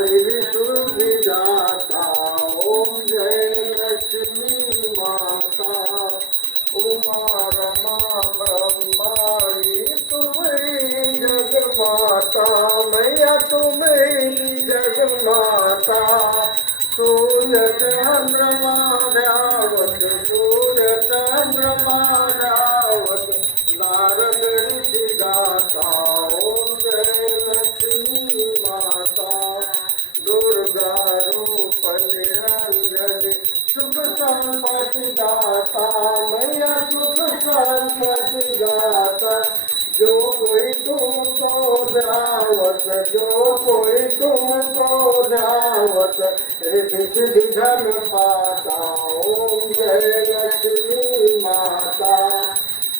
हरिविदुर्विधाता ओम जय लक्ष्मी माता। उमा रमा ब्रह्माणी तुम्हें जग माता, मैया तुम्हें जग माता। सूर्य चंद्रमा ध्यावत, सूर्य चंद्रमा ध्यावत, नारद ऋषि गाता ओम जय लक्ष्मी माता। दुर्गा रूप निरंजन सुख संपत्ति दाता, मैया सुख संपत्ति दाता। जो कोई तुमको ध्यावत, जो कोई तुमको ध्यावत, रिद्धि सिद्धि धन पाता ओम जय लक्ष्मी माता।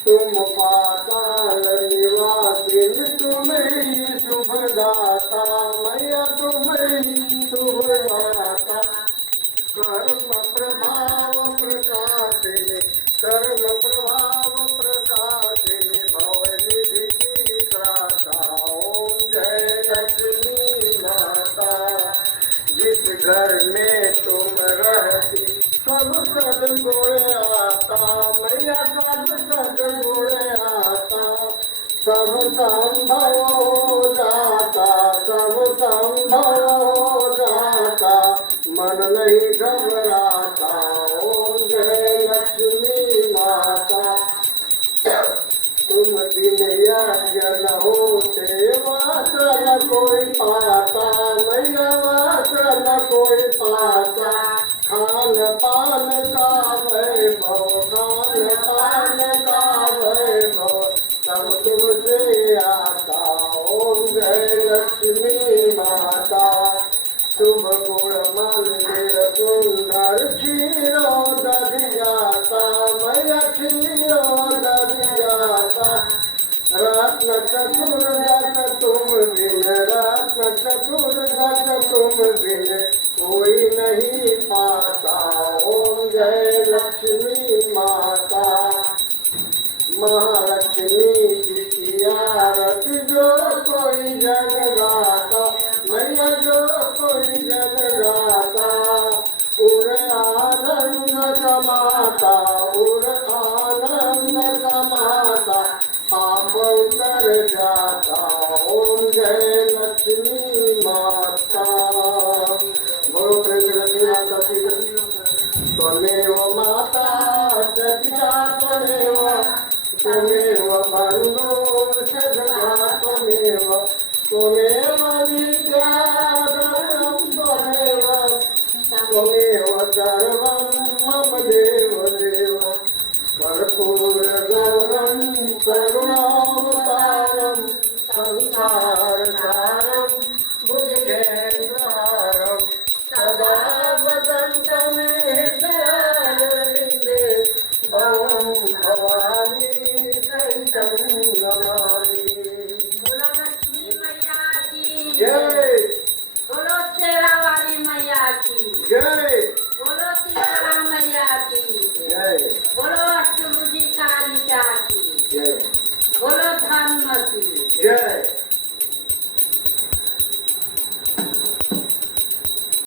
तुम पाताल निवासिनी तुम्हें शुभ दाता, मैया तुम्हें शुभ दाता। कर्म प्रभाव प्रकाशिनी, कर्म प्रभाव प्रकाशिनी, भवनिधि की त्राता ओम जय लक्ष्मी माता। जिस घर में तुम रहती सब सद्गुण आता, मैया सब सद्गुण आता। सब संभव हो जाता, सब संभव हो जाता, मन नहीं घबराता ओम जय लक्ष्मी माता। तुम बिन यज्ञ न होते वास न कोई पाता, मैया वास न कोई पाता। खान पान का वैभव, खान पान का वैभव, सब तुमसे आता ओम जय लक्ष्मी माता। शुभ गुण मंदिर सुंदर क्षीरो दधि जाता, मैया क्षीरो दधि जाता। रत्न चतुर्दश तुम बिन, रत्न चतुर्दश तुम बिन, कोई नहीं पाता ओम जय लक्ष्मी माता। महालक्ष्मी की आरती जो कोई जन गाता, मैया जो कोई जन गाता। उर आनंद समाता, उर आनंद समाता, पाप उतर जाता ओम जय लक्ष्मी माता। बोलो प्रेम लक्ष्मी माता की। त्वमेव माता जगता त्वमेव, त्वमेव बन्धो जगता त्वमेव, त्वमेव विद्या द्रव्यं त्वमेव, त्वमेव सर्वं मम देव देव। कर्पूर गौरं करुणा